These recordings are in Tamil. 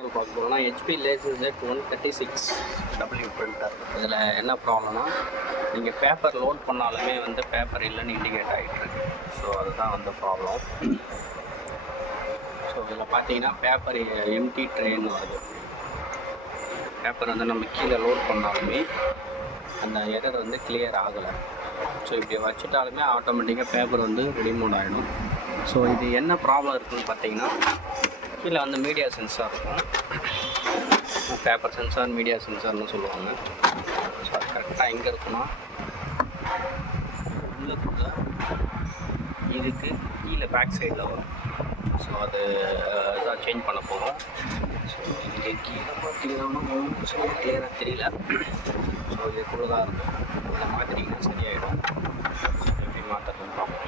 மாடல் பார்க்க போகிறோம்னா ஹெச்பி லேசர் 136W பிரிண்டர். இதில் என்ன ப்ராப்ளம்னா நீங்கள் பேப்பர் லோட் பண்ணாலுமே வந்து பேப்பர் இல்லைன்னு இண்டிகேட் ஆகிட்டுருக்கு. ஸோ அதுதான் வந்து ப்ராப்ளம். ஸோ இதில் பார்த்தீங்கன்னா பேப்பர் எம்டி ட்ரேன்னு வருது. பேப்பர் வந்து நம்ம கீழே லோட் பண்ணாலுமே அந்த எரர் வந்து கிளியர் ஆகலை. ஸோ இப்படி வச்சுட்டாலுமே ஆட்டோமேட்டிக்காக பேப்பர் வந்து ரிமூவ் ஆகிடும். ஸோ இது என்ன ப்ராப்ளம் இருக்குதுன்னு பார்த்தீங்கன்னா கீழே வந்து மீடியா சென்சார் இருக்கும். பேப்பர் சென்சார், மீடியா சென்சார்னு சொல்லுவாங்க. ஸோ அது கரெக்டாக எங்கே இருக்குன்னா உள்ளுக்குள்ள இதுக்கு கீழே பேக் சைடில் வரும். ஸோ அது தான் சேஞ்ச் பண்ண போகிறோம். ஸோ இங்கே கீழே பார்த்தீங்கன்னா கிளியராக தெரியல. ஸோ இதுக்குள்ளே தான் இருக்கும். இதை மாற்றிட்டிங்கன்னா சரியாயிடும். எப்படி மாற்றணும் பார்ப்போம்.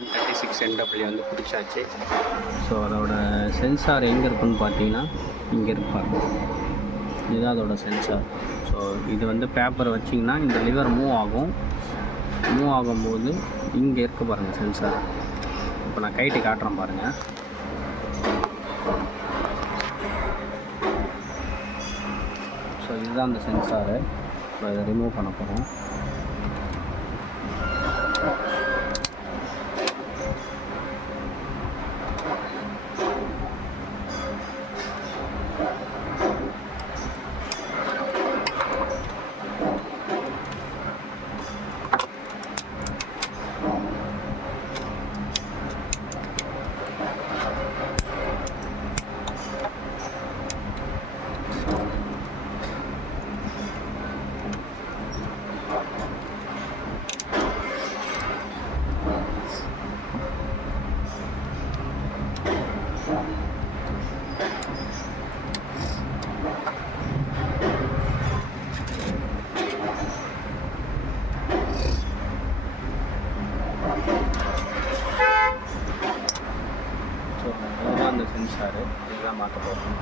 136NW வந்து பிடிச்சாச்சு. ஸோ அதோட சென்சார் எங்கே இருக்குன்னு பார்த்தீங்கன்னா இங்கே இருப்பாங்க. இதுதான் அதோட சென்சார். ஸோ இது வந்து பேப்பரை வச்சிங்கன்னா இந்த லிவர் மூவ் ஆகும்போது இங்கே இருக்க பாருங்கள் சென்சார். இப்போ நான் கைட்டு காட்டுறேன் பாருங்கள். ஸோ இதுதான் அந்த சென்சாரு. இப்போ இதை ரிமூவ் பண்ண போகிறோம். அந்த சென்சாரு இதுதான் மாற்ற போகிறோம்.